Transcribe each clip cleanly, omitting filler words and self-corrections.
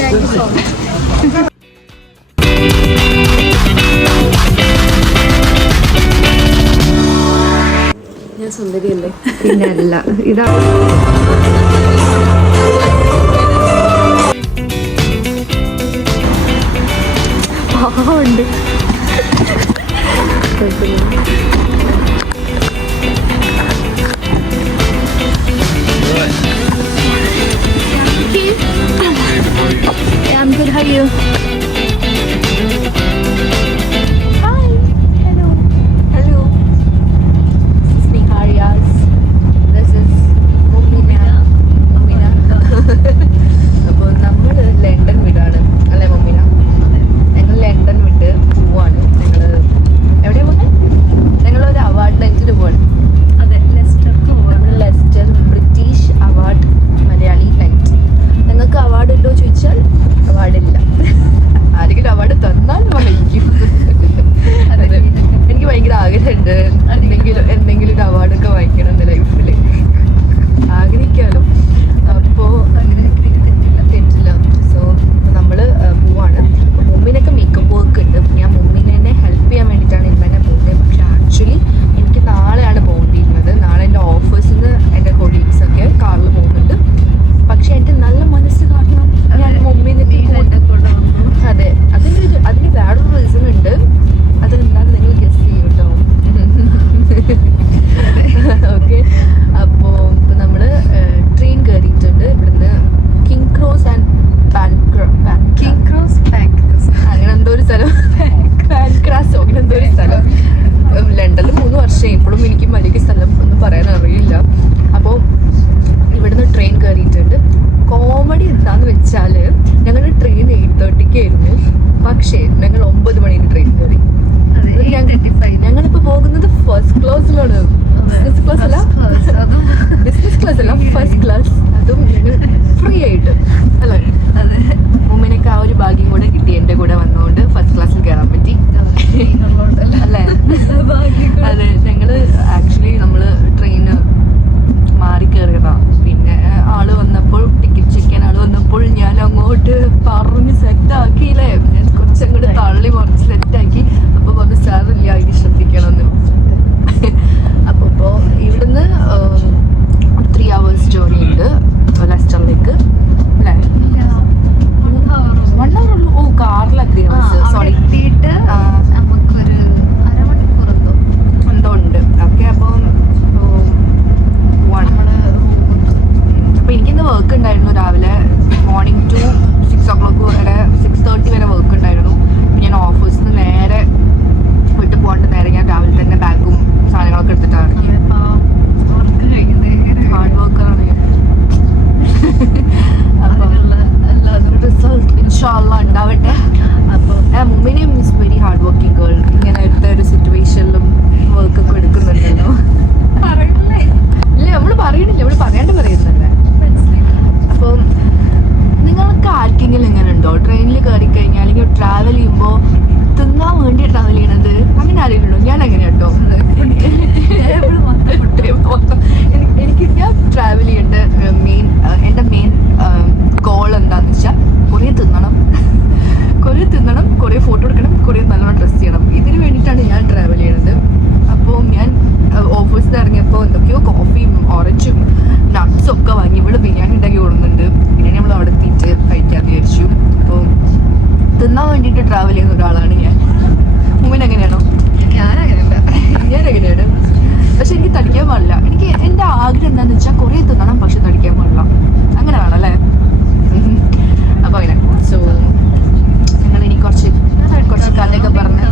Thank you so much. ഞാൻ സുന്ദരിയല്ലേ? പിന്നെ അല്ല, ഇതാ ഉണ്ട്. I'm good. How are you? Hi. Hello. Hello. This is Niharias. This is Mumina. അപ്പോൾ നമ്മൾ ലണ്ടൻ വിടാണ് അല്ലേ മമ്മിന? ഞങ്ങൾ ലണ്ടൻ വിട്ട് പോവാണ്. ഞങ്ങൾ എവിടെയാണ് പോകുന്നത്? ഞങ്ങളൊരു അവാർഡ് ലഞ്ചിന് പോവാണ്. അതെ, Leicester British award Malayali lunch. ഞങ്ങൾക്ക് അവാർഡ് ഉണ്ടോ ചോദിച്ചാൽ അവാർഡില്ല. ആരെങ്കിലും അവാർഡ് തന്നാൽ വാങ്ങിക്കും. എനിക്ക് ഭയങ്കര ആഗ്രഹമുണ്ട് എന്തെങ്കിലും ഒരു അവാർഡൊക്കെ വാങ്ങിക്കണം എന്ന് ലൈഫിൽ. ആഗ്രഹിക്കാമല്ലോ. അപ്പോൾ തെറ്റില്ല. സോ നമ്മൾ പോവാണ്. അപ്പോൾ മുമ്പിനൊക്കെ മേക്കപ്പ് വർക്ക് ഉണ്ട്. ഞാൻ മുമ്പിനെ ഹെൽപ്പ് ചെയ്യാൻ വേണ്ടിയിട്ടാണ് ഇന്ന് തന്നെ പോകുന്നത്. പക്ഷെ ആക്ച്വലി എനിക്ക് നാളെയാണ് പോകേണ്ടിയിരുന്നത്. നാളെ എൻ്റെ ഓഫീസിൽ നിന്ന് എൻ്റെ കൊളീഗ്സൊക്കെ കാറിൽ പോകുന്നുണ്ട്. പക്ഷെ എൻ്റെ നല്ല മനസ്സ് കാരണം ഞാൻ മുമ്പിനൊക്കെ അതെ, അതിന് വേറൊരു റീസൺ ഉണ്ട്. അതെന്താണെന്ന് നിങ്ങൾ ഗസ് ചെയ്യും കേട്ടോ. ഓക്കെ. അപ്പോൾ നമ്മൾ ട്രെയിൻ കയറിയിട്ടുണ്ട്. ഇവിടുന്ന് കിങ് ക്രോസ് ആൻഡ് അങ്ങനെ എന്തോ ഒരു സ്ഥലം, പാൻക്രാസോ അങ്ങനെ എന്തോ ഒരു സ്ഥലം. ലണ്ടനിൽ 3 വർഷമായി. ഇപ്പോഴും എനിക്ക് മര്യാദ സ്ഥലം ഒന്നും പറയാൻ അറിയില്ല. അപ്പോൾ ഇവിടുന്ന് ട്രെയിൻ കയറിയിട്ടുണ്ട്. കോമഡി എന്താന്ന് വെച്ചാൽ ഞങ്ങളുടെ ട്രെയിൻ 8:30 ആയിരുന്നു. പക്ഷേ ഞങ്ങൾ 9 മണിക്ക് ട്രെയിൻ കയറി. ഞങ്ങളിപ്പോൾ പോകുന്നത് ഫസ്റ്റ് ക്ലാസ്സിലാണ്. ബിസിനസ് ക്ലാസ് അല്ല, ഫസ്റ്റ് ക്ലാസ്. അതും ഞങ്ങൾ ഫ്രീ ആയിട്ട് അല്ലേ? മുമ്പിനൊക്കെ ആ ഒരു ഭാഗ്യം കൂടെ കിട്ടി. എൻ്റെ കൂടെ വന്നുകൊണ്ട് ഫസ്റ്റ് ക്ലാസ്സിൽ കയറാൻ പറ്റി അല്ലേ? അതെ, ഞങ്ങൾ ആക്ച്വലി നമ്മൾ ട്രെയിന് മാറി കയറിയതാണ്. പിന്നെ ആള് വന്നപ്പോൾ ടിക്കറ്റ് ചെക്ക് ചെയ്യാൻ ആള് വന്നപ്പോൾ ഞാൻ അങ്ങോട്ട് പറഞ്ഞ് സെറ്റാക്കിയില്ലേ. ഞാൻ കുറച്ചങ്ങോട്ട് തള്ളി മറിച്ച് സെറ്റാക്കി. അപ്പോൾ പറഞ്ഞ് സാറില്ല, അതിന് ശ്രദ്ധിക്കണമെന്ന്. അപ്പോൾ ഇവിടുന്ന് 3 hours ജേർണി ഉണ്ട് ലെസ്റ്ററിലേക്ക് അല്ലേ? 1 hour ഉള്ളൂ. ഓ, കാറിൽ 3 hours. സോറി, നമുക്കൊരു അരമണിക്കൂർ എന്തോ ഉണ്ട്. ഓക്കെ. അപ്പോൾ അപ്പോൾ എനിക്കിന്ന് വർക്ക് ഉണ്ടായിരുന്നു. രാവിലെ മോർണിംഗ് ടു 6 o'clock വരെ, 6:30 വരെ വർക്ക് ഉണ്ടായിരുന്നു. ഞാൻ ഓഫീസിൽ നിന്ന് നേരെ വീട്ടിൽ പോകാണ്ട് നേരെ ഞാൻ രാവിലെ തന്നെ ബാഗും സാധനങ്ങളൊക്കെ എടുത്തിട്ടാണ് ഇറങ്ങിയത്. ഹാർഡ് വർക്കറാണ് ഞാൻ. അപ്പോൾ റിസൾട്ട് ഇൻഷാല്ലാ ഉണ്ടാവട്ടെ. അപ്പോൾ മുമ്പിനെയും miss very hard working girl. ഇങ്ങനത്തെ ഒരു സിറ്റുവേഷനിലും വർക്കൊക്കെ എടുക്കുന്നുണ്ടല്ലോ. ഇല്ല, നമ്മൾ പറയണില്ല, നമ്മൾ പറയാണ്ട് പറയുന്നല്ലേ. അപ്പം നിങ്ങൾക്ക് ആർക്കെങ്കിലും ഇങ്ങനെ ഉണ്ടോ? ട്രെയിനിൽ കയറി കഴിഞ്ഞാൽ അല്ലെങ്കിൽ ട്രാവൽ ചെയ്യുമ്പോൾ തിന്നാൻ വേണ്ടി ട്രാവൽ ചെയ്യണത് അങ്ങനെ ആരെങ്കിലും ഉണ്ടോ? ഞാൻ അങ്ങനെ കേട്ടോ. എനിക്ക് ഞാൻ ട്രാവൽ ചെയ്യേണ്ട എൻ്റെ മെയിൻ ഗോൾ എന്താണെന്ന് വെച്ചാൽ കുറേ തിന്നണം, കുറേ ഫോട്ടോ എടുക്കണം, കുറേ നല്ലോണം ഡ്രസ്സ് ചെയ്യണം. ഇതിന് വേണ്ടിയിട്ടാണ് ഞാൻ ട്രാവൽ ചെയ്യണത്. അപ്പോൾ ഞാൻ ഓഫീസിൽ നിന്ന് ഇറങ്ങിയപ്പോൾ എന്തൊക്കെയോ കോഫിയും ഓറഞ്ചും നട്ട്സും ഒക്കെ വാങ്ങി. ഇവിടെ ബിരിയാണി ഉണ്ടാക്കി കൊടുക്കുന്നുണ്ട്. ബിരിയാണി നമ്മൾ അവിടെ എത്തിയിട്ട് കഴിക്കാൻ വിചാരിച്ചു. അപ്പോൾ തിന്നാൻ വേണ്ടിയിട്ട് ട്രാവൽ ചെയ്യുന്ന ഒരാളാണ് ഞാൻ. മുമ്പിന് എങ്ങനെയാണോ? ഞാൻ എങ്ങനെയാണ്? പക്ഷെ എനിക്ക് തടിക്കാൻ പാടില്ല. എനിക്ക് എൻ്റെ ആഗ്രഹം എന്താണെന്ന് വെച്ചാൽ കുറേ തിന്നണം, പക്ഷെ തടിക്കാൻ പാടില്ല. അങ്ങനെ വേണമല്ലേ? അപ്പോൾ അങ്ങനെ. സോ ഞങ്ങളിനി കുറച്ച് കഥയൊക്കെ പറഞ്ഞ്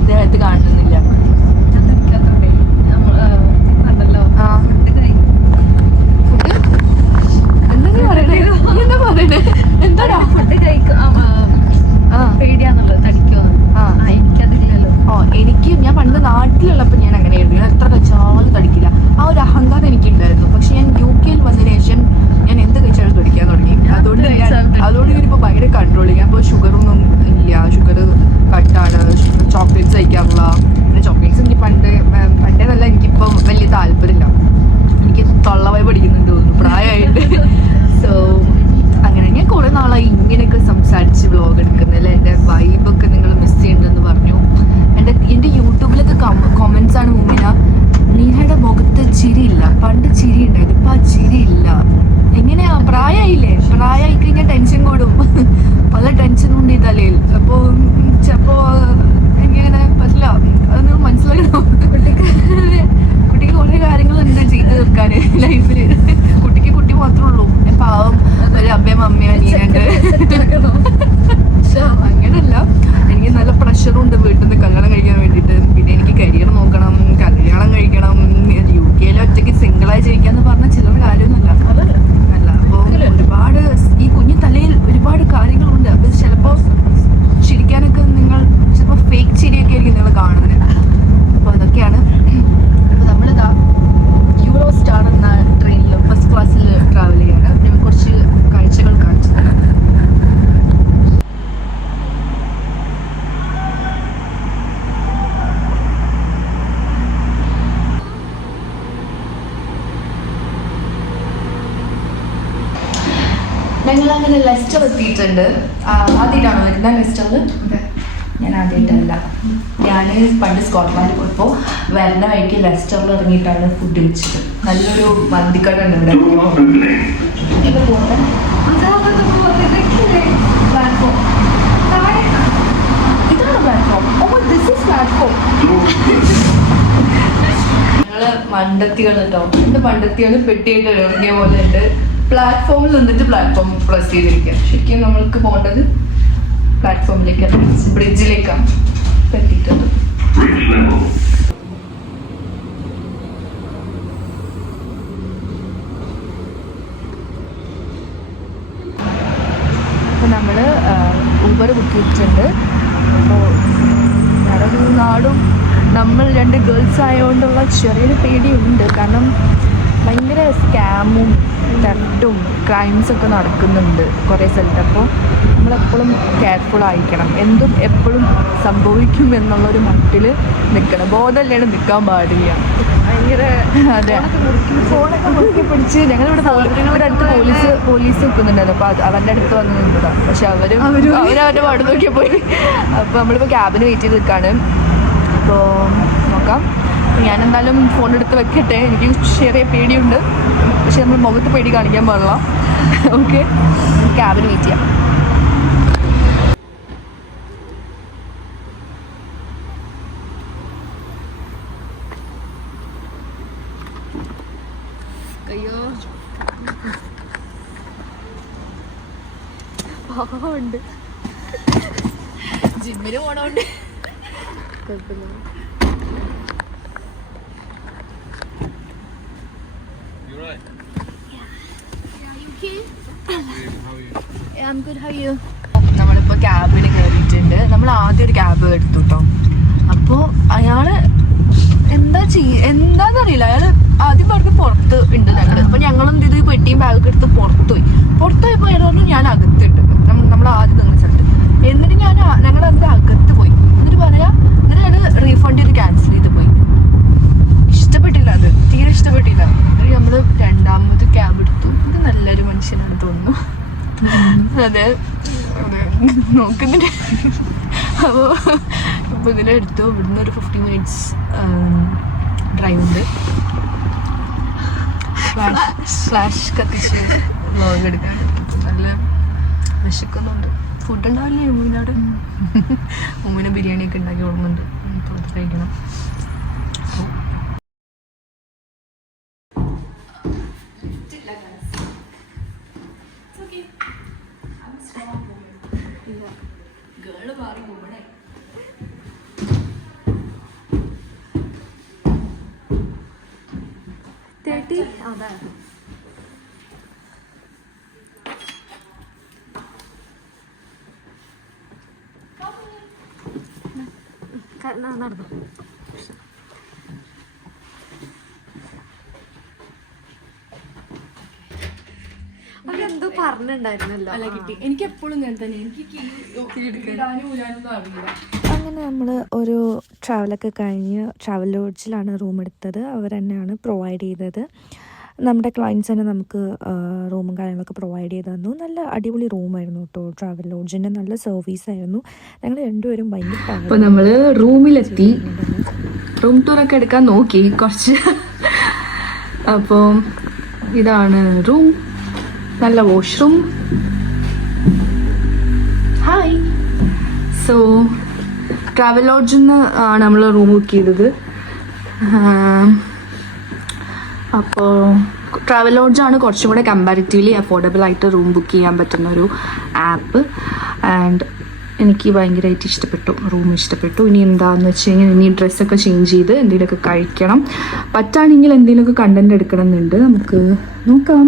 ഇദ്ദേഹത്ത് കാണുന്നില്ല. എന്താ പറയണേ? എന്താടാ? ഫുഡ് കഴിക്കും. ലെസ്റ്റർ എത്തിയിട്ടുണ്ട്. ആദ്യമായിട്ടാണോ വരുന്നത് ലെസ്റ്ററിൽ? ഞാൻ ആദ്യമായിട്ടല്ല. ഞാൻ പണ്ട് സ്കോട്ട്ലാൻഡിൽ പോയപ്പോൾ വരുന്ന വഴിക്ക് ലെസ്റ്ററിൽ ഇറങ്ങിയിട്ടാണ് ഫുഡ് കഴിച്ചത്. നല്ലൊരു മന്തിക്കട ഉണ്ട് ഇവിടെ. ഇത് പോകുന്നത് പ്ലാറ്റ്ഫോം. ഇതാണ് platform. Oh this is platform. ഞങ്ങള് മണ്ടത്തികൾ കേട്ടോ. എന്റെ മണ്ടത്തികൾ പെട്ടിയായിട്ട് ഇറങ്ങിയ പോലെ ഉണ്ട്. പ്ലാറ്റ്ഫോമിൽ നിന്നിട്ട് പ്ലാറ്റ്ഫോം പ്രസ് ചെയ്തിരിക്കുക. ശരിക്കും നമ്മൾക്ക് പോകേണ്ടത് പ്ലാറ്റ്ഫോമിലേക്ക്, ബ്രിഡ്ജിലേക്കാണ് എത്തിയിട്ടത്. അപ്പോൾ നമ്മൾ ഊബർ ബുക്ക് ചെയ്തിട്ടുണ്ട്. അപ്പോൾ വേറൊരു നാടും നമ്മൾ രണ്ട് ഗേൾസ് ആയതുകൊണ്ടുള്ള ചെറിയൊരു പേടിയുണ്ട്. കാരണം ഭയങ്കര സ്കാമും തെഫ്റ്റും ക്രൈംസൊക്കെ നടക്കുന്നുണ്ട് കുറേ സ്ഥലത്ത്. അപ്പോൾ നമ്മളെപ്പോഴും കെയർഫുൾ ആയിരിക്കണം. എന്തും എപ്പോഴും സംഭവിക്കും എന്നുള്ളൊരു മട്ടിൽ നിൽക്കണം. ബോധമല്ലാണ് നിൽക്കാൻ പാടില്ല. ഭയങ്കര അതെ, ഫോണൊക്കെ മുറുക്കി പിടിച്ച് ഞങ്ങളിവിടെ അടുത്ത് പോലീസ് നിൽക്കുന്നുണ്ടായിരുന്നു. അപ്പോൾ അവൻ്റെ അടുത്ത് വന്ന് നിന്നതാണ്. പക്ഷെ അവരവരുടെ പാട് നോക്കിയാൽ പോയി. അപ്പോൾ നമ്മളിപ്പോൾ ക്യാബിന് വെയിറ്റ് ചെയ്ത് നിൽക്കുകയാണ്. അപ്പോൾ നോക്കാം. ഞാൻ എന്തായാലും ഫോൺ എടുത്ത് വെക്കട്ടെ. എനിക്ക് ചെറിയ പേടിയുണ്ട്, പക്ഷെ നമ്മൾ മുഖത്ത് പേടി കാണിക്കാൻ പാടില്ല. ഓക്കെ, ക്യാബിന് വെയിറ്റ് ചെയ്യാം. അയ്യോ പാവമുണ്ട്, ജിമ്മിന് പോണോണ്ട് കുഴപ്പമില്ല. നമ്മളിപ്പോൾ ക്യാബിൽ കയറിയിട്ടുണ്ട്. നമ്മൾ ആദ്യം ഒരു ക്യാബ് എടുത്തു കേട്ടോ. അപ്പോൾ അയാൾ എന്താന്നറിയില്ല, അയാൾ ആദ്യം പറഞ്ഞ് പുറത്ത് ഉണ്ട് ഞങ്ങൾ. അപ്പോൾ ഞങ്ങളും എന്ത് ചെയ്തു, പെട്ടിയും ബാഗൊക്കെ എടുത്ത് പുറത്തുപോയപ്പോൾ അയാൾ പറഞ്ഞു ഞാൻ അകത്തുണ്ട്. നമ്മൾ ആദ്യം നിന്ന സ്ഥലത്ത്. എന്നിട്ട് ഞങ്ങൾ അതിൻ്റെ അകത്ത് പോയി. എന്നിട്ട് അയാൾ റീഫണ്ട് ചെയ്ത് ക്യാൻസൽ ചെയ്ത് പോയി. ഇഷ്ടപ്പെട്ടില്ല, അത് തീരെ ഇഷ്ടപ്പെട്ടില്ല. എന്നിട്ട് നമ്മൾ രണ്ടാമത് ക്യാബ് എടുത്തു. ഇത് നല്ലൊരു മനുഷ്യനാണ് തോന്നുന്നു. അതെ അതെ നോക്കുന്നുണ്ട്. അപ്പോൾ ഇതിലെടുത്തു. ഇവിടുന്ന് ഒരു 50 മിനിറ്റ്സ് ഡ്രൈവ് ഉണ്ട്. ഫ്ലാഷ് കത്തിച്ച് വ്ലോഗ് എടുക്കാൻ. നല്ല വിശക്കുന്നുണ്ട്. ഫുഡ് ഉണ്ടാവില്ലേ ഉമ്മൂനോട്? ഉമ്മൂന് ബിരിയാണിയൊക്കെ ഉണ്ടാക്കി ഓടുന്നുണ്ട്. അപ്പോൾ അത് കഴിക്കണം. അതെ നടന്നു. അതെന്തോ പറഞ്ഞിട്ടുണ്ടായിരുന്നല്ലോ. അല്ല കിട്ടി. എനിക്ക് എപ്പോഴും ഞാൻ തന്നെ അങ്ങനെ നമ്മൾ ഒരു ട്രാവലൊക്കെ കഴിഞ്ഞ് ട്രാവൽ ലോഡ്ജിലാണ് റൂം എടുത്തത്. അവർ തന്നെയാണ് പ്രൊവൈഡ് ചെയ്തത്. നമ്മുടെ ക്ലയൻസ് തന്നെ നമുക്ക് റൂമും കാര്യങ്ങളൊക്കെ പ്രൊവൈഡ് ചെയ്ത് തന്നു. നല്ല അടിപൊളി റൂമായിരുന്നു കേട്ടോ. ട്രാവൽ ലോഡ്ജിൻ്റെ നല്ല സർവീസായിരുന്നു. ഞങ്ങൾ രണ്ടുപേരും ഭയങ്കര. അപ്പോൾ നമ്മൾ റൂമിലെത്തി. റൂം ടൂറൊക്കെ എടുക്കാൻ നോക്കി കുറച്ച്. അപ്പോൾ ഇതാണ് റൂം. നല്ല വാഷ്റൂം. ഹായ്. സോ ട്രാവൽ ലോഡ്ജിൽ നിന്ന് ആണ് നമ്മൾ റൂം ബുക്ക് ചെയ്തത്. അപ്പോൾ ട്രാവൽ ലോഡ്ജാണ് കുറച്ചും കൂടെ കമ്പാരിറ്റീവ്ലി അഫോർഡബിൾ ആയിട്ട് റൂം ബുക്ക് ചെയ്യാൻ പറ്റുന്ന ഒരു ആപ്പ്. ആൻഡ് എനിക്ക് ഭയങ്കരമായിട്ട് ഇഷ്ടപ്പെട്ടു, റൂം ഇഷ്ടപ്പെട്ടു. ഇനി എന്താണെന്ന് വെച്ച് കഴിഞ്ഞാൽ ഇനി ഡ്രസ്സൊക്കെ ചേഞ്ച് ചെയ്ത് എന്തെങ്കിലുമൊക്കെ കഴിക്കണം. പറ്റുകയാണെങ്കിൽ എന്തെങ്കിലുമൊക്കെ കണ്ടൻറ് എടുക്കണം എന്നുണ്ട്. നമുക്ക് നോക്കാം.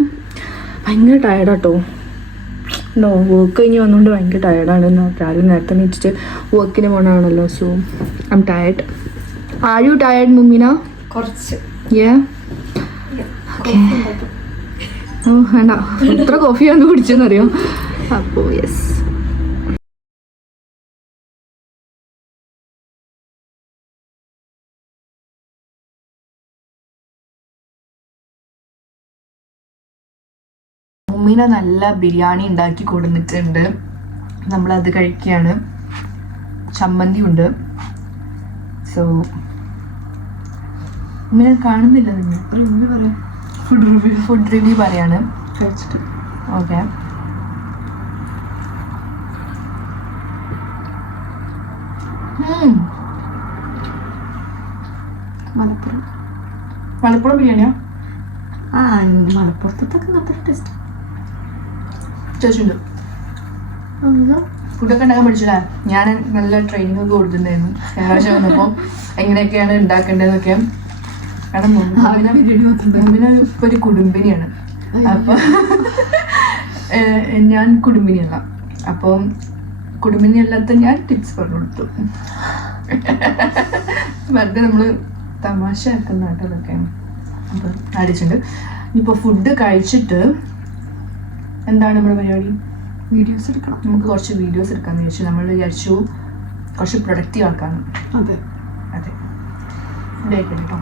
ഭയങ്കര ടയർഡാട്ടോ. വർക്ക് കഴിഞ്ഞ് വന്നുകൊണ്ട് ഭയങ്കര ടയർഡാണ്. രാവിലെ നേരത്തെ എണീറ്റിട്ട് വർക്കിന് പോകണമാണല്ലോ. So I'm tired. Are you tired മുമിന? കുറച്ച്. വേണ്ട, എത്ര കോഫിയാണ് കുടിച്ചെന്നറിയോ. അപ്പോൾ യെസ്. മുമ്മീന നല്ല ബിരിയാണി ഉണ്ടാക്കി കൊടുത്തിട്ടുണ്ട്. നമ്മളത് കഴിക്കുകയാണ്. ചമ്മന്തി ഉണ്ട്. സോ മുമ്മിനെ കാണുന്നില്ല. നിങ്ങൾ പറയാം. ഫുഡ് റിവ്യൂ പറയാണ്. കഴിച്ചിട്ട് ഓക്കെ. മലപ്പുറം ബിരിയാണിയാ? മലപ്പുറത്തൊക്കെ നല്ല ടേസ്റ്റ്. ചോദിച്ചിട്ടുണ്ട്. ഫുഡൊക്കെ ഉണ്ടാക്കാൻ പഠിച്ചില്ല. ഞാൻ നല്ല ട്രെയിനിങ് ഒക്കെ കൊടുത്തിട്ടുണ്ടായിരുന്നു ഞായറാഴ്ച വന്നപ്പോൾ എങ്ങനെയൊക്കെയാണ് ഉണ്ടാക്കേണ്ടതെന്നൊക്കെ. കാരണം മുമ്പിനൊരു ഇപ്പൊ ഒരു കുടുംബിനിയാണ്. അപ്പൊ ഞാൻ കുടുംബിനിയല്ല. അപ്പം കുടുംബിനിയല്ലാത്ത ഞാൻ ടിപ്സ് പറഞ്ഞു കൊടുത്തു. വെറുതെ നമ്മള് തമാശ ആക്കുന്ന കേട്ടോ അതൊക്കെ. അപ്പം അടിച്ചിട്ടുണ്ട്. ഇനിയിപ്പോൾ ഫുഡ് കഴിച്ചിട്ട് എന്താണ് നമ്മുടെ പരിപാടി? വീഡിയോസ് എടുക്കണം. നമുക്ക് കുറച്ച് വീഡിയോസ് എടുക്കാമെന്ന് വിചാരിച്ചു. നമ്മൾ വിചാരിച്ചു കുറച്ച് പ്രൊഡക്റ്റീവ് ആക്കാന്ന്. അതെ അതെ. ഫുഡ് കഴിക്കണം കേട്ടോ.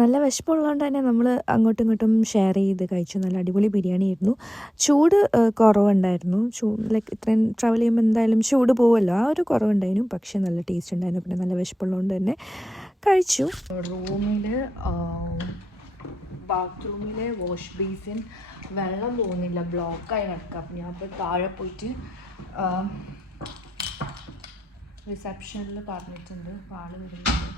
നല്ല വിശപ്പുള്ളതുകൊണ്ട് തന്നെ നമ്മൾ അങ്ങോട്ടും ഇങ്ങോട്ടും ഷെയർ ചെയ്ത് കഴിച്ചു. നല്ല അടിപൊളി ബിരിയാണി ആയിരുന്നു. ചൂട് കുറവുണ്ടായിരുന്നു. ലൈക്ക് ഇത്രയും ട്രാവൽ ചെയ്യുമ്പോൾ എന്തായാലും ചൂട് പോവുമല്ലോ, ആ ഒരു കുറവുണ്ടായിരുന്നു. പക്ഷേ നല്ല ടേസ്റ്റ് ഉണ്ടായിരുന്നു. പിന്നെ നല്ല വിശപ്പുള്ളതുകൊണ്ട് തന്നെ കഴിച്ചു. ബാത്റൂമിലെ വാഷ് ബേസിൻ വെള്ളം പോകുന്നില്ല, ബ്ലോക്കായി നടക്കുക. അപ്പം ഞാൻ ഇപ്പോൾ താഴെ പോയിട്ട് റിസപ്ഷനിൽ പറഞ്ഞിട്ടുണ്ട്. ആള് വരുന്നുണ്ട്.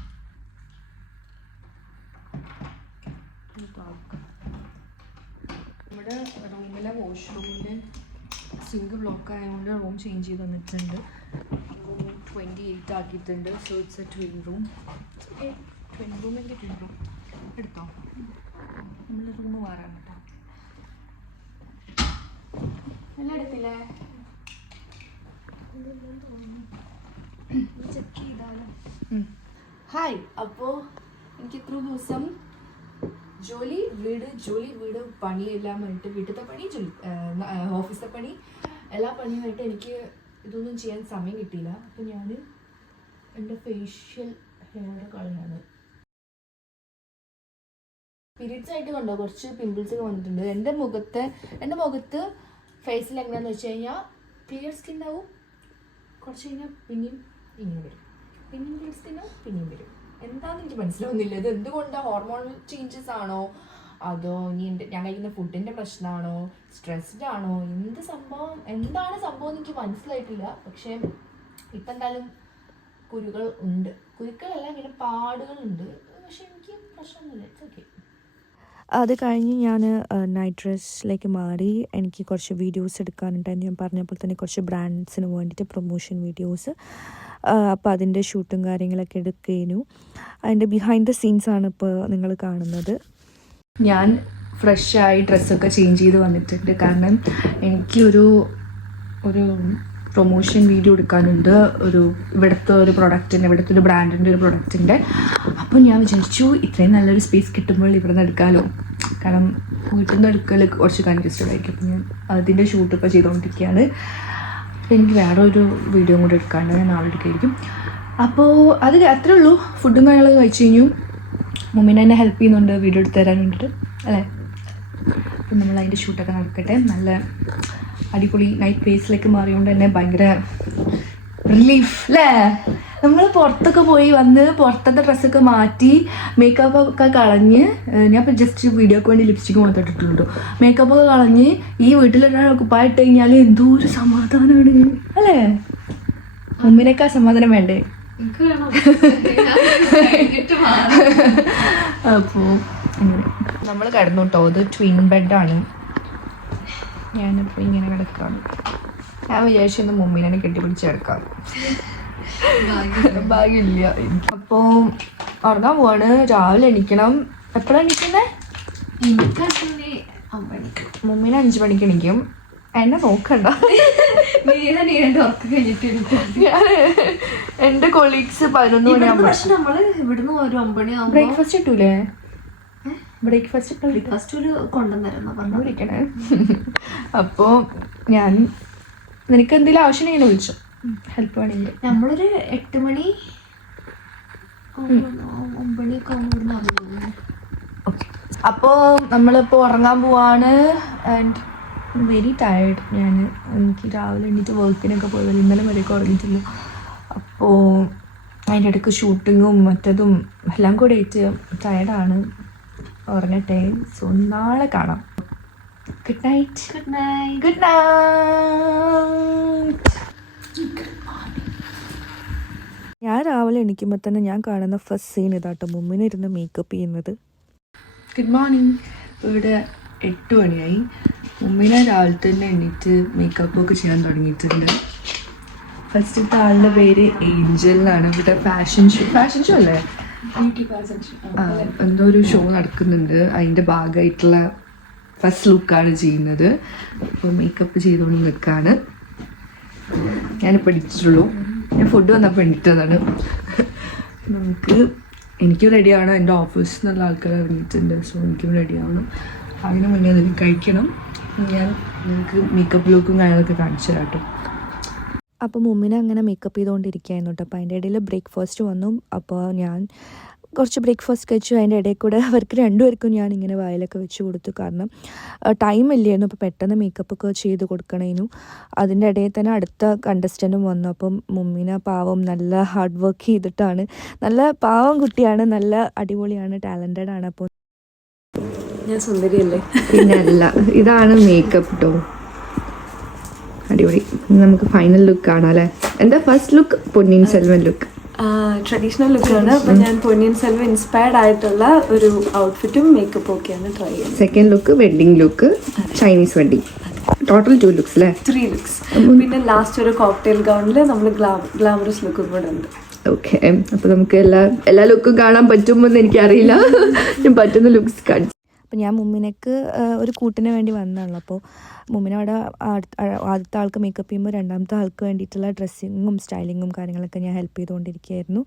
നമ്മുടെ റൂമിലെ വാഷ്റൂമിൻ്റെ സിങ്ക് ബ്ലോക്ക് ആയതുകൊണ്ട് റൂം ചേഞ്ച് ചെയ്ത് തന്നിട്ടുണ്ട്. റൂം 28 ആക്കിയിട്ടുണ്ട്. So it's A twin room. Twin റൂമിൻ്റെ ട്വിൻ റൂം എടുത്തോ. നമ്മൾ റൂം മാറാൻ കേട്ടോ. എല്ലാം എടുത്തില്ലേ? ചെക്ക് ചെയ്താലോ. ഹായ്. അപ്പോൾ എനിക്ക് ഇത്ര ദിവസം ജോലി വീട് പണിയെല്ലാം ആയിട്ട്, വീട്ടിലത്തെ പണി, ഓഫീസിലെ പണി, എല്ലാ പണിയുമായിട്ട് എനിക്ക് ഇതൊന്നും ചെയ്യാൻ സമയം കിട്ടിയില്ല. അപ്പം ഞാൻ എൻ്റെ ഫേഷ്യൽ ഹെയർ കളഞ്ഞാണ്. പീരീഡ്സ് ആയിട്ട് കണ്ടോ കുറച്ച് പിമ്പിൾസ് ഒക്കെ വന്നിട്ടുണ്ട്. എൻ്റെ മുഖത്ത് ഫേസിൽ എങ്ങനെയാണെന്ന് വെച്ച് കഴിഞ്ഞാൽ ക്ലിയർ സ്കിൻ ആവും. കുറച്ച് കഴിഞ്ഞാൽ പിന്നെയും ഇങ്ങനെ വരും. പിന്നെയും ക്ലിയർ സ്കിൻ ആവും, പിന്നെയും വരും. എന്താണെന്ന് എനിക്ക് മനസ്സിലാവുന്നില്ല. ഇത് എന്തുകൊണ്ടാണ്? ഹോർമോണൽ ചേഞ്ചസ് ആണോ, അതോ ഇനി ഞാൻ കഴിക്കുന്ന ഫുഡിൻ്റെ പ്രശ്നമാണോ, സ്ട്രെസ്ഡ് ആണോ, എന്താണ് സംഭവം എനിക്ക് മനസ്സിലായിട്ടില്ല. പക്ഷേ ഇപ്പം എന്തായാലും കുരുക്കൾ ഉണ്ട്. കുരുക്കളല്ല, ഇങ്ങനെ പാടുകളുണ്ട്. പക്ഷെ എനിക്ക് പ്രശ്നമൊന്നുമില്ല. It's okay. അത് കഴിഞ്ഞ് ഞാൻ നൈറ്റ് ഡ്രസ്സിലേക്ക് മാറി. എനിക്ക് കുറച്ച് വീഡിയോസ് എടുക്കാനുണ്ടായിരുന്നു. ഞാൻ പറഞ്ഞപ്പോൾ തന്നെ കുറച്ച് ബ്രാൻഡ്സിന് വേണ്ടിയിട്ട് പ്രൊമോഷൻ വീഡിയോസ്. അപ്പോൾ അതിൻ്റെ ഷൂട്ടും കാര്യങ്ങളൊക്കെ എടുക്കുന്നു. അതിൻ്റെ ബിഹൈൻഡ് ദ സീൻസാണ് ഇപ്പോൾ നിങ്ങൾ കാണുന്നത്. ഞാൻ ഫ്രഷായി ഡ്രസ്സൊക്കെ ചേഞ്ച് ചെയ്ത് വന്നിട്ടുണ്ട്. കാരണം എനിക്കൊരു പ്രൊമോഷൻ വീഡിയോ എടുക്കാനുണ്ട്. ഇവിടുത്തെ ഒരു ബ്രാൻഡിൻ്റെ ഒരു പ്രൊഡക്റ്റിൻ്റെ. അപ്പോൾ ഞാൻ വിചാരിച്ചു ഇത്രയും നല്ലൊരു സ്പേസ് കിട്ടുമ്പോൾ ഇവിടെ നിന്ന് എടുക്കാമല്ലോ. കാരണം വീട്ടിൽ നിന്ന് എടുക്കൽ കുറച്ച് കൺജസ്റ്റഡ് ആയിരിക്കും. അപ്പോൾ ഞാൻ അതിൻ്റെ ഷൂട്ട് ഇപ്പോൾ ചെയ്തുകൊണ്ടിരിക്കുകയാണ്. അപ്പോൾ എനിക്ക് വേറെ ഒരു വീഡിയോ കൂടെ എടുക്കാണ്ട് ഞാൻ നാളെ എടുക്കായിരിക്കും. അപ്പോൾ അത് അത്രേ ഉള്ളൂ. ഫുഡും കാര്യങ്ങളൊക്കെ കഴിച്ച് കഴിഞ്ഞു. മുമ്മിനെ എന്നെ ഹെൽപ്പ് ചെയ്യുന്നുണ്ട് വീഡിയോ എടുത്ത് തരാൻ വേണ്ടിയിട്ട് അല്ലേ. അപ്പം നമ്മൾ അതിൻ്റെ ഷൂട്ടൊക്കെ നടക്കട്ടെ. നല്ല അടിപൊളി നൈറ്റ് പ്ലേസിലേക്ക് മാറിയോണ്ട് തന്നെ ഭയങ്കര റിലീഫ് അല്ലേ. നമ്മൾ പുറത്തൊക്കെ പോയി വന്ന് പുറത്തത്തെ ഡ്രസ്സൊക്കെ മാറ്റി മേക്കപ്പ് ഒക്കെ കളഞ്ഞ്, ഞാൻ ഇപ്പോൾ ജസ്റ്റ് വീഡിയോക്ക് വേണ്ടി ലിപ്സ്റ്റിക്ക് മാത്രം ഇട്ടിട്ടുള്ളൂ. മേക്കപ്പ് ഒക്കെ കളഞ്ഞ് ഈ വീട്ടിലൊരാൾ കുപ്പായിട്ട് കഴിഞ്ഞാൽ എന്തോ ഒരു സമാധാനമാണ് അല്ലേ. മുമ്പിനേക്കാ സമാധാനം വേണ്ടേ? അപ്പോൾ അങ്ങനെ നമ്മൾ കിടന്നു കേട്ടോ. ഇത് ട്വിൻ ബെഡാണ്. ഞാനിപ്പോൾ ഇങ്ങനെ കിടക്കാണ്. ഞാൻ വിചാരിച്ചു മുമ്പിനെ കെട്ടിപ്പിടിച്ച് കിടക്കാം. ഭാഗ്യമില്ല. അപ്പോൾ ഉറങ്ങാൻ പോവാണ്. രാവിലെ എണീക്കണം. എപ്പോഴാണ് എണീക്കുന്നത്? മുമ്പിനെ 5 മണിക്ക് എണീക്കും. എന്നെ നോക്കണ്ട. എന്റെ കൊളീഗ്സ് 11 മണിയാകുമ്പോൾ ബ്രേക്ക്ഫാസ്റ്റ് കിട്ടൂലേ? ബ്രേക്ക്ഫാസ്റ്റ് കൊണ്ടുവന്നിരിക്കണേ. അപ്പോൾ ഞാൻ നിനക്ക് എന്തെങ്കിലും ആവശ്യം ഇങ്ങനെ വിളിച്ചു ഹെൽപ്പ് വേണമെങ്കിൽ. നമ്മളൊരു 8 മണി 9 മണിയൊക്കെ ആകുമ്പോൾ ഓക്കെ. അപ്പോൾ നമ്മളിപ്പോൾ ഉറങ്ങാൻ പോവാണ്. And very tired. എനിക്ക് രാവിലെ എണീറ്റ് വർക്കിനൊക്കെ പോയതല്ല, ഇന്നലെ വരെയൊക്കെ ഉറങ്ങിയിട്ടില്ല. അപ്പോൾ അതിൻ്റെ ഇടയ്ക്ക് ഷൂട്ടിങ്ങും മറ്റതും എല്ലാം കൂടെ ആയിട്ട് ടയർഡാണ്. ഉറങ്ങട്ടെ. സോ നാളെ കാണാം. Good night. Good night. Good night. ഞാൻ രാവിലെ എണീക്കുമ്പോൾ തന്നെ ഞാൻ കാണുന്ന ഫസ്റ്റ് സീൻ ഇതാട്ടോ, മുമ്പിനെ ഇരുന്ന് മേക്കപ്പ് ചെയ്യുന്നത്. Good morning. ഇവിടെ 8 മണിയായി. മുമ്പിനെ രാവിലെ തന്നെ എണീറ്റ് മേക്കപ്പ് ഒക്കെ ചെയ്യാൻ തുടങ്ങിയിട്ടുണ്ട്. ഫസ്റ്റത്തെ ആളുടെ പേര് ഏഞ്ചൽ എന്നാണ്. ഇവിടെ ഫാഷൻ ഷോ അല്ലേ, എന്തോ ഒരു ഷോ നടക്കുന്നുണ്ട്. അതിൻ്റെ ഭാഗമായിട്ടുള്ള ഫസ്റ്റ് ലുക്കാണ് ചെയ്യുന്നത്. അപ്പോൾ മേക്കപ്പ് ചെയ്തുകൊണ്ട് നിൽക്കുകയാണ്. ഞാനിപ്പോൾ എണീറ്റിട്ടുള്ളൂ. ഞാൻ ഫുഡ് വന്നപ്പോൾ എണീറ്റതാണ്. എനിക്കും റെഡിയാണ്. എൻ്റെ ഓഫീസിൽ നിന്നുള്ള ആൾക്കാർ ഇറങ്ങിയിട്ടുണ്ട്. സോ എനിക്കും റെഡിയാവണം. അതിന് മുന്നേ അതിന് കഴിക്കണം. ഞാൻ നിങ്ങൾക്ക് മേക്കപ്പ് ലുക്കും കാര്യങ്ങളൊക്കെ കാണിച്ചു തരാം കേട്ടോ. അപ്പോൾ മുമ്പിനെ അങ്ങനെ മേക്കപ്പ് ചെയ്തുകൊണ്ടിരിക്കുകയായിരുന്നു കേട്ടോ. അപ്പോൾ അതിൻ്റെ ഇടയിൽ ബ്രേക്ക്ഫാസ്റ്റ് വന്നു. അപ്പോൾ ഞാൻ കുറച്ച് ബ്രേക്ക്ഫാസ്റ്റ് കഴിച്ചു. അതിൻ്റെ ഇടയിൽ കൂടെ അവർക്ക് രണ്ടുപേർക്കും ഞാൻ ഇങ്ങനെ വായിലൊക്കെ വെച്ച് കൊടുത്തു. കാരണം ടൈം ഇല്ലായിരുന്നു. അപ്പോൾ പെട്ടെന്ന് മേക്കപ്പ് ഒക്കെ ചെയ്ത് കൊടുക്കണേനു. അതിൻ്റെ ഇടയിൽ തന്നെ അടുത്ത കണ്ടസ്റ്റൻറ്റും വന്നു. അപ്പം മുമ്മിന പാവം നല്ല ഹാർഡ് വർക്ക് ചെയ്തിട്ടാണ്. നല്ല പാവം കുട്ടിയാണ്, നല്ല അടിപൊളിയാണ്, ടാലൻറ്റഡ് ആണ്. അപ്പോൾ ഞാൻ സുന്ദരിയല്ലേ? പിന്നെ അല്ല, ഇതാണ് മേക്കപ്പ് കേട്ടോ. അടിപൊളി. നമുക്ക് ഫൈനൽ ലുക്ക് കാണാം അല്ലേ? എന്താ first look? Ponniyin Selvan look. Traditional ലുക്കാണ്. അപ്പം ഞാൻ പൊന്നിയിൻ സെൽവൻ ഇൻസ്പയർഡ് ആയിട്ടുള്ള ഒരു ഔട്ട്ഫിറ്റും മേക്കപ്പും ഒക്കെയാണ് ട്രൈ ചെയ്യുന്നത്. Second look wedding look, Chinese wedding. Total 2 looks അല്ലേ? 3 ലുക്സ്. പിന്നെ ലാസ്റ്റ് ഒരു കോക്ടെയിൽ ഗൗണിൽ നമ്മൾ ഗ്ലാമറസ് ലുക്കും കൂടെ ഉണ്ട്. ഓക്കെ. അപ്പോൾ നമുക്ക് എല്ലാ ലുക്കും കാണാൻ പറ്റുമെന്ന് എനിക്കറിയില്ല. ഞാൻ പറ്റുന്ന ലുക്സ് കാണിച്ചു. അപ്പോൾ ഞാൻ മുമ്മിനക്ക് ഒരു കൂട്ടിന് വേണ്ടി വന്നതാണല്ലോ. അപ്പോൾ മുമ്മിനവിടെ ആദ്യത്തെ ആൾക്ക് മേക്കപ്പ് ചെയ്യുമ്പോൾ രണ്ടാമത്തെ ആൾക്ക് വേണ്ടിയിട്ടുള്ള ഡ്രസ്സിങ്ങും സ്റ്റൈലിങ്ങും കാര്യങ്ങളൊക്കെ ഞാൻ ഹെൽപ്പ് ചെയ്തുകൊണ്ടിരിക്കുകയായിരുന്നു.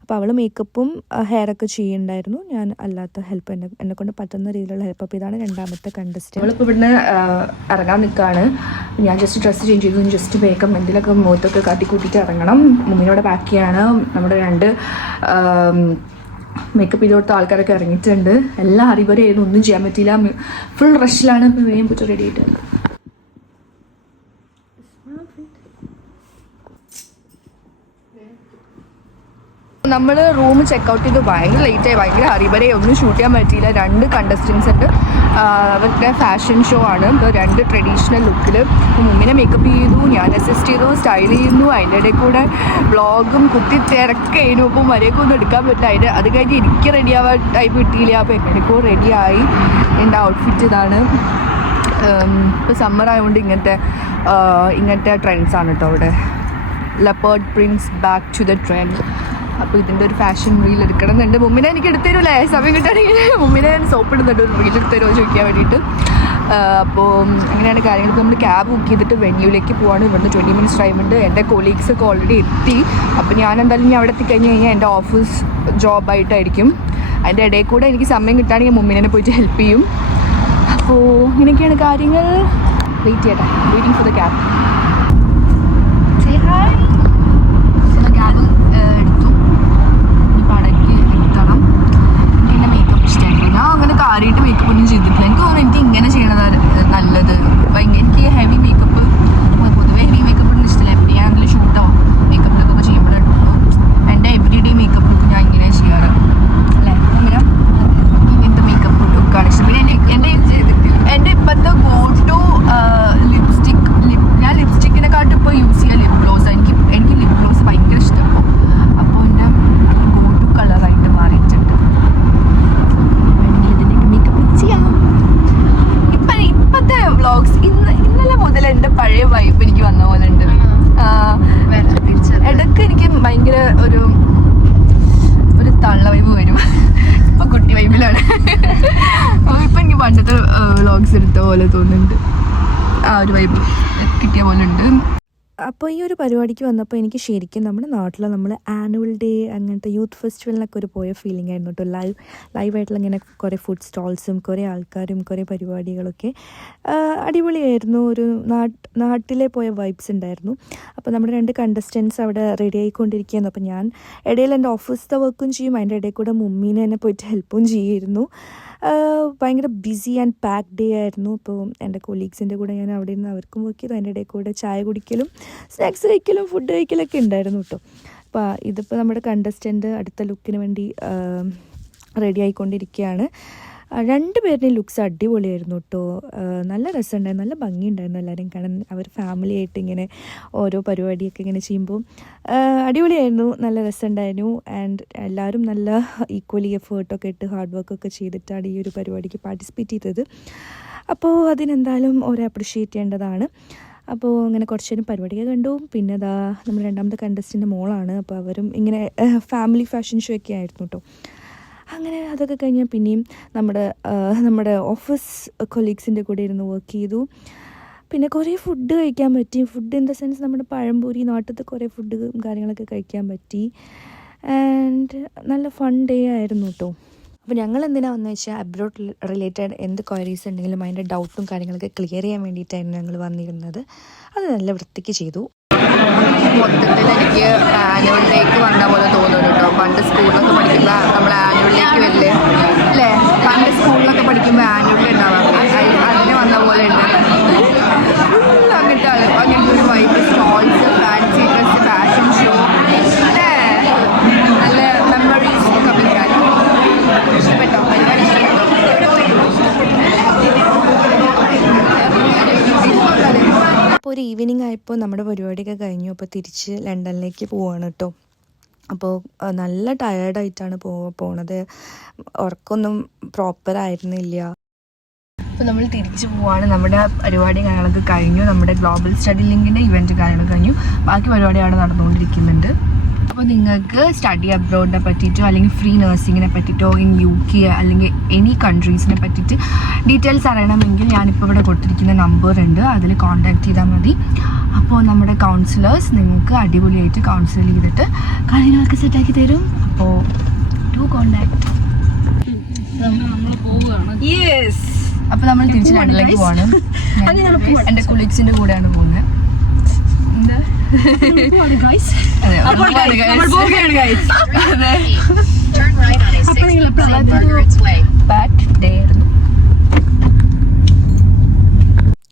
അപ്പോൾ അവൾ മേക്കപ്പും ഹെയറൊക്കെ ചെയ്യുന്നുണ്ടായിരുന്നു. ഞാൻ അല്ലാത്ത ഹെൽപ്പ് എന്നെ കൊണ്ട് പറ്റുന്ന രീതിയിലുള്ള ഹെൽപ്പ്. അപ്പോൾ ഇതാണ് രണ്ടാമത്തെ കണ്ടസ്റ്റൻറ്റ്. നമ്മളിപ്പോൾ ഇവിടുന്ന് ഇറങ്ങാൻ നിൽക്കുകയാണ്. ഞാൻ ജസ്റ്റ് ഡ്രസ്സ് ചേഞ്ച് ചെയ്തു, ജസ്റ്റ് മേക്കപ്പ് എന്തെങ്കിലുമൊക്കെ മുഖത്തൊക്കെ കാട്ടിക്കൂട്ടിയിട്ട് ഇറങ്ങണം. മുമ്മിനോടെ ബാക്കിയാണ്. നമ്മുടെ 2 മേക്കപ്പ് ചെയ്ത് കൊടുത്ത ആൾക്കാരൊക്കെ ഇറങ്ങിയിട്ടുണ്ട്. എല്ലാം അറിവരെയായിരുന്നു, ഒന്നും ചെയ്യാൻ പറ്റിയില്ല. ഫുൾ റഷിലാണ്. ഇപ്പോൾ വേഗം പോയിട്ട് റെഡി ആയിട്ടുണ്ട്. നമ്മൾ റൂം ചെക്കൗട്ട് ചെയ്ത് ഭയങ്കര ലേറ്റായി, ഭയങ്കര ഹറിബരയെ ഒന്നും ഷൂട്ട് ചെയ്യാൻ പറ്റിയില്ല. 2 കണ്ടസ്റ്റൻസ് ഉണ്ട്. അവരുടെ ഫാഷൻ ഷോ ആണ്. ഇപ്പോൾ 2 ട്രഡീഷണൽ ലുക്കിൽ മുമ്പിനെ മേക്കപ്പ് ചെയ്തു, ഞാൻ അസിസ്റ്റ് ചെയ്തു, സ്റ്റൈൽ ചെയ്യുന്നു. അതിൻ്റെ ഇടയിൽ കൂടെ വ്ളോഗും കുത്തി തിരക്കായിരുന്നു. അപ്പം വരെയൊക്കെ ഒന്നും എടുക്കാൻ പറ്റില്ല. അത് കഴിഞ്ഞ് എനിക്ക് റെഡി ആവാൻ ടൈപ്പ് കിട്ടിയില്ല. അപ്പോൾ എങ്ങനെയൊക്കെ റെഡിയായി. എൻ്റെ ഔട്ട്ഫിറ്റ് ഇതാണ്. ഇപ്പോൾ സമ്മർ ആയതുകൊണ്ട് ഇങ്ങനത്തെ ട്രെൻഡ്സാണ് കേട്ടോ അവിടെ. Leopard prince, back to the trend. അപ്പോൾ ഇതിൻ്റെ ഒരു ഫാഷൻ റീൽ എടുക്കണം എന്നുണ്ട്. മുമ്പിനെ എനിക്ക് എടുത്തരുമല്ലേ, സമയം കിട്ടുകയാണെങ്കിൽ മുമ്പിനെ ഞാൻ സോപ്പ് ഇടുന്നുണ്ട്, ഒരു റീൽ എടുത്തരുമോ ചോദിക്കാൻ വേണ്ടിയിട്ട്. അപ്പോൾ അങ്ങനെയാണ് കാര്യങ്ങൾ. ഇപ്പോൾ നമ്മൾ ക്യാബ് ബുക്ക് ചെയ്തിട്ട് വെന്യൂലേക്ക് പോവാണ്. ഇവിടുന്ന് 20 മിനിറ്റ്സ് ടൈം ഉണ്ട്. എൻ്റെ കൊളീഗ്സ് ഒക്കെ ഓൾറെഡി എത്തി. അപ്പോൾ ഞാൻ എന്തായാലും അവിടെ എത്തിക്കഴിഞ്ഞ് കഴിഞ്ഞാൽ എൻ്റെ ഓഫീസ് ജോബായിട്ടായിരിക്കും. അതിൻ്റെ ഇടയിൽ കൂടെ എനിക്ക് സമയം കിട്ടുകയാണെങ്കിൽ മുമ്പിനെ പോയിട്ട് ഹെൽപ്പ് ചെയ്യും. അപ്പോൾ ഇങ്ങനെയൊക്കെയാണ് കാര്യങ്ങൾ. വെയിറ്റ് ചെയ്യട്ടെ, waiting for the cab. Cab എടുത്തു. ഇനിയിപ്പോൾ അടയ്ക്ക് എത്തണം. എനിക്ക് എൻ്റെ മേക്കപ്പ് ഇഷ്ടമായിട്ടില്ല. ഞാൻ അങ്ങനെ കാര്യമായിട്ട് മേക്കപ്പ് ഒന്നും ചെയ്തിട്ടില്ല. എനിക്ക് തോന്നുന്നു എനിക്ക് ഇങ്ങനെ ചെയ്യണതാണ് നല്ലത്. എനിക്ക് ഹെവി മേക്കപ്പ്, പൊതുവേ ഹെവി മേക്കപ്പ് ഒന്നും ഇഷ്ടമില്ല. എപ്പോൾ ഞാൻ അതിൽ ഷൂട്ടോ മേക്കപ്പ് ലുക്കൊക്കെ ചെയ്യുമ്പോഴായിട്ടുള്ളൂ. എൻ്റെ എവറി ഡേ മേക്കപ്പ് ലുക്ക് ഞാൻ ഇങ്ങനെ ചെയ്യാറ് അല്ലേ? അങ്ങനെ ഇങ്ങനത്തെ മേക്കപ്പ് ലുക്കാണ് ഇഷ്ടം. പിന്നെ എൻ്റെ ഇപ്പോഴത്തെ ഗോ ടു ലിപ്സ്റ്റിക്. ഞാൻ ലിപ്സ്റ്റിക്കിനെക്കാട്ടും ഇപ്പോൾ യൂസ് ചെയ്യുക ലിപ് ഗ്ലോസ്. എനിക്ക് ലിപ് ഗ്ലോസ് ഭയങ്കര ഇഷ്ടമാണ്. അപ്പോൾ എൻ്റെ ഗോ ടു കളറായിട്ട് മാറിയിട്ടുണ്ട്. ഇതിനൊക്കെ മേക്കപ്പ് ചെയ്യാം. ഇപ്പോഴത്തെ വ്ളോഗ്സ് ഇന്നലെ മുതൽ എൻ്റെ പഴയ വൈബ് എനിക്ക് വന്ന പോലെ ഉണ്ട്. ഇടയ്ക്ക് എനിക്ക് ഭയങ്കര ഒരു തള്ള വൈബ് വരും. ഇപ്പൊ കുട്ടി വൈബിലാണ്. ഇപ്പൊ എനിക്ക് പണ്ടത്തെ വ്ളോഗ്സ് എടുത്ത പോലെ തോന്നുന്നുണ്ട്. ആ ഒരു വൈബ് കിട്ടിയ പോലെ ഉണ്ട്. അപ്പോൾ ഈ ഒരു പരിപാടിക്ക് വന്നപ്പോൾ എനിക്ക് ശരിക്കും നമ്മുടെ നാട്ടിൽ നമ്മൾ ആനുവൽ ഡേ അങ്ങനത്തെ യൂത്ത് ഫെസ്റ്റിവലിനൊക്കെ ഒരു പോയ ഫീലിംഗ് ആയിരുന്നു കേട്ടോ. ലൈവായിട്ടുള്ള ഇങ്ങനെ കുറേ ഫുഡ് സ്റ്റോൾസും കുറേ ആൾക്കാരും കുറേ പരിപാടികളൊക്കെ അടിപൊളിയായിരുന്നു. ഒരു നാട്ടിലെ പോയ വൈബ്സ് ഉണ്ടായിരുന്നു. അപ്പോൾ നമ്മുടെ 2 കണ്ടസ്റ്റൻസ് അവിടെ റെഡി ആയിക്കൊണ്ടിരിക്കുകയായിരുന്നു. അപ്പോൾ ഞാൻ ഇടയിൽ എൻ്റെ ഓഫീസിലത്തെ വർക്കും ചെയ്യും, അതിൻ്റെ ഇടയിൽ കൂടെ മുമ്മീനെ തന്നെ പോയിട്ട് ഹെൽപ്പും ചെയ്യുമായിരുന്നു. ഭയങ്കര ബിസി ആൻഡ് പാക്ക് ഡേ ആയിരുന്നു. അപ്പോൾ എൻ്റെ കൊളീഗ്സിൻ്റെ കൂടെ ഞാൻ അവിടെ നിന്ന് അവർക്കും വർക്ക് ചെയ്തു. അതിൻ്റെ ഇടയിൽ കൂടെ ചായ കുടിക്കലും സ്നാക്സ് കഴിക്കലും ഫുഡ് കഴിക്കലൊക്കെ ഉണ്ടായിരുന്നു കേട്ടോ. അപ്പോൾ ഇതിപ്പോൾ നമ്മുടെ കണ്ടസ്റ്റൻ്റ് അടുത്ത ലുക്കിന് വേണ്ടി റെഡി ആയിക്കൊണ്ടിരിക്കുകയാണ്. 2 പേരുടെയും ലുക്സ് അടിപൊളിയായിരുന്നു കേട്ടോ. നല്ല രസമുണ്ടായിരുന്നു, നല്ല ഭംഗിയുണ്ടായിരുന്നു എല്ലാവരും കാണാൻ. അവർ ഫാമിലി ആയിട്ട് ഇങ്ങനെ ഓരോ പരിപാടിയൊക്കെ ഇങ്ങനെ ചെയ്യുമ്പോൾ അടിപൊളിയായിരുന്നു, നല്ല രസമുണ്ടായിരുന്നു. ആൻഡ് എല്ലാവരും നല്ല ഈക്വലി എഫേർട്ടൊക്കെ ഇട്ട് ഹാർഡ് വർക്കൊക്കെ ചെയ്തിട്ടാണ് ഈ ഒരു പരിപാടിക്ക് പാർട്ടിസിപ്പേറ്റ് ചെയ്തത്. അപ്പോൾ അതിനെന്തായാലും ഒരു അപ്രിഷ്യേറ്റ് ചെയ്യേണ്ടതാണ്. അപ്പോൾ അങ്ങനെ കുറച്ച് നേരം പരിപാടിയൊക്കെ കണ്ടു. പിന്നെ അതാ നമ്മൾ 2ാമത്തെ കണ്ടസ്റ്റൻ്റ് മോളാണ്. അപ്പോൾ അവരും ഇങ്ങനെ ഫാമിലി ഫാഷൻ ഷോ ഒക്കെ ആയിരുന്നു കേട്ടോ. അങ്ങനെ അതൊക്കെ കഴിഞ്ഞാൽ പിന്നെയും നമ്മുടെ ഓഫീസ് കൊളീഗ്സിൻ്റെ കൂടെ ഇരുന്ന് വർക്ക് ചെയ്തു. പിന്നെ കുറേ ഫുഡ് കഴിക്കാൻ പറ്റി. ഫുഡ് ഇൻ ദ സെൻസ് നമ്മുടെ പഴംപൊരി, നാട്ടിലത്തെ കുറേ ഫുഡ് കാര്യങ്ങളൊക്കെ കഴിക്കാൻ പറ്റി. ആൻഡ് നല്ല ഫൺ ഡേ ആയിരുന്നു കേട്ടോ. അപ്പോൾ ഞങ്ങൾ എന്തിനാ വന്നു വെച്ചാൽ അബ്രോഡ് റിലേറ്റഡ് എന്ത് ക്വയറീസ് ഉണ്ടെങ്കിലും അതിൻ്റെ ഡൗട്ടും കാര്യങ്ങളൊക്കെ ക്ലിയർ ചെയ്യാൻ വേണ്ടിയിട്ടായിരുന്നു ഞങ്ങൾ വന്നിരുന്നത്. അത് നല്ല വൃത്തിക്ക് ചെയ്തു. മൊത്തത്തിൽ എനിക്ക് ആനുവൽ ഡേക്ക് വന്ന പോലെ തോന്നുന്നു കേട്ടോ. പണ്ട് സ്കൂളിലൊക്കെ പഠിക്കുമ്പോൾ നമ്മൾ ആനുവൽ ഡേക്ക് വരില്ലേ അല്ലേ, പണ്ട് സ്കൂളിലൊക്കെ പഠിക്കുമ്പോൾ ആനുവൽ ഡേ ഉണ്ടാവാറില്ലേ, അതിന് വന്ന പോലെ ഉണ്ട്. അങ്ങനത്തെ ഒരു vibe, stalls, fancy dress, fashion show, അല്ലേ, നല്ല മെമ്മറീസ് ഒക്കെ വിളിക്കാൻ ഇഷ്ടപ്പെട്ടോ, ഒരുപാട് ഇഷ്ടപ്പെട്ടോ. അപ്പോൾ ഒരു ഈവനിങ് ആയപ്പോൾ നമ്മുടെ പരിപാടിയൊക്കെ കഴിഞ്ഞു. അപ്പോൾ തിരിച്ച് ലണ്ടനിലേക്ക് പോവാണ് കേട്ടോ. അപ്പോൾ നല്ല ടയേർഡായിട്ടാണ് പോണത്, ഉറക്കമൊന്നും പ്രോപ്പറായിരുന്നില്ല. അപ്പോൾ നമ്മൾ തിരിച്ചു പോവാണ്. നമ്മുടെ പരിപാടി കാര്യങ്ങളൊക്കെ കഴിഞ്ഞു. നമ്മുടെ ഗ്ലോബൽ സ്റ്റഡി ലിങ്കിൻ്റെ ഇവൻറ്റ് കാര്യങ്ങൾ കഴിഞ്ഞു. ബാക്കി പരിപാടി അവിടെ നടന്നുകൊണ്ടിരിക്കുന്നുണ്ട്. അപ്പോൾ നിങ്ങൾക്ക് സ്റ്റഡി അബ്രോഡിനെ പറ്റിയിട്ടോ അല്ലെങ്കിൽ ഫ്രീ നഴ്സിങ്ങിനെ പറ്റിയിട്ടോ ഇൻ UK അല്ലെങ്കിൽ എനി കൺട്രീസിനെ പറ്റിയിട്ട് ഡീറ്റെയിൽസ് അറിയണമെങ്കിൽ ഞാനിപ്പോൾ ഇവിടെ കൊടുത്തിരിക്കുന്ന നമ്പർ ഉണ്ട്, അതിൽ കോൺടാക്ട് ചെയ്താൽ മതി. അപ്പോൾ നമ്മുടെ കൗൺസിലേഴ്സ് നിങ്ങൾക്ക് അടിപൊളിയായിട്ട് കൗൺസിൽ ചെയ്തിട്ട് കാര്യങ്ങളൊക്കെ സെറ്റാക്കി തരും. അപ്പോൾ ടു കോൺടാക്ട്. യെസ്, അപ്പോൾ നമ്മൾ തിരിച്ച് ലണ്ടനിലേക്ക് പോവാണ്. എൻ്റെ കൊളീഗ്സിൻ്റെ കൂടെയാണ് പോകുന്നത്.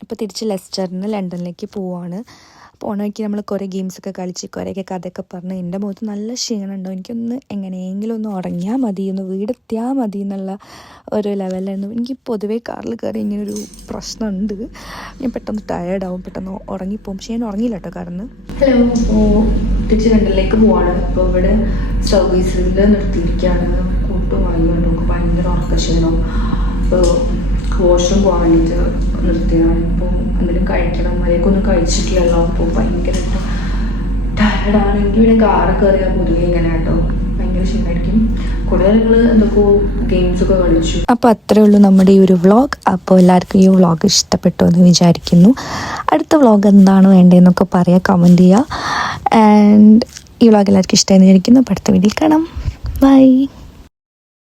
അപ്പോൾ തിരിച്ച് ലെസ്റ്ററിന് ലണ്ടനിലേക്ക് പോവാണ്. പോണ വഴിക്ക് നമ്മൾ കുറേ ഗെയിംസൊക്കെ കളിച്ച് കുറേയൊക്കെ കഥയൊക്കെ പറഞ്ഞ് എൻ്റെ മുഖത്ത് നല്ല ക്ഷീണമുണ്ടോ, എനിക്കൊന്ന് എങ്ങനെയെങ്കിലും ഒന്ന് ഉറങ്ങിയാൽ മതി, ഒന്ന് വീടെത്തിയാൽ മതി എന്നുള്ള ഒരു ലെവലായിരുന്നു. എനിക്ക് പൊതുവേ കാറിൽ കയറി ഇങ്ങനൊരു പ്രശ്നമുണ്ട്, ഞാൻ പെട്ടെന്ന് ടയേർഡാവും, പെട്ടെന്ന് ഉറങ്ങിപ്പോവും. പക്ഷേ ഞാൻ ഉറങ്ങിയില്ല കേട്ടോ കാരണം. ഹലോ, അപ്പോൾ തിരിച്ച് ലണ്ടനിലേക്ക് പോവാണ്. അപ്പോൾ ഇവിടെ സർവീസിൽ നിർത്തിയിരിക്കുകയാണ്. കൂട്ടും വാങ്ങിയുണ്ട്, നമുക്ക് ഭയങ്കര ഉറക്കക്ഷീണം. അപ്പോൾ വാഷ്റൂം പോകാൻ വേണ്ടിയിട്ട് നിർത്തിയാണ്. ഇപ്പോൾ എന്തെങ്കിലും കഴിക്കണം, മര്യാദക്കൊന്നും കഴിച്ചിട്ടില്ലല്ലോ. അപ്പോൾ ഭയങ്കര ടയർഡാണ്. എനിക്ക് പിന്നെ കാറ് കയറിയാൽ പൊതുവെ ഇങ്ങനെ കേട്ടോ ഭയങ്കര ക്ഷീണമായിരിക്കും. കുറേ ഞങ്ങൾ എന്തൊക്കെയോ ഗെയിംസൊക്കെ കളിച്ചു. അപ്പോൾ അത്രേ ഉള്ളൂ നമ്മുടെ ഈ ഒരു വ്ളോഗ്. അപ്പോൾ എല്ലാവർക്കും ഈ വ്ളോഗ് ഇഷ്ടപ്പെട്ടു എന്ന് വിചാരിക്കുന്നു. അടുത്ത വ്ളോഗ് എന്താണ് വേണ്ടതെന്നൊക്കെ പറയുക, കമൻറ്റ് ചെയ്യുക. ആൻഡ് ഈ വ്ളോഗ് എല്ലാവർക്കും ഇഷ്ടമായെന്ന് വിചാരിക്കുന്നു. അപ്പോൾ അടുത്ത വീഡിയോയിൽ കാണാം. ബൈ.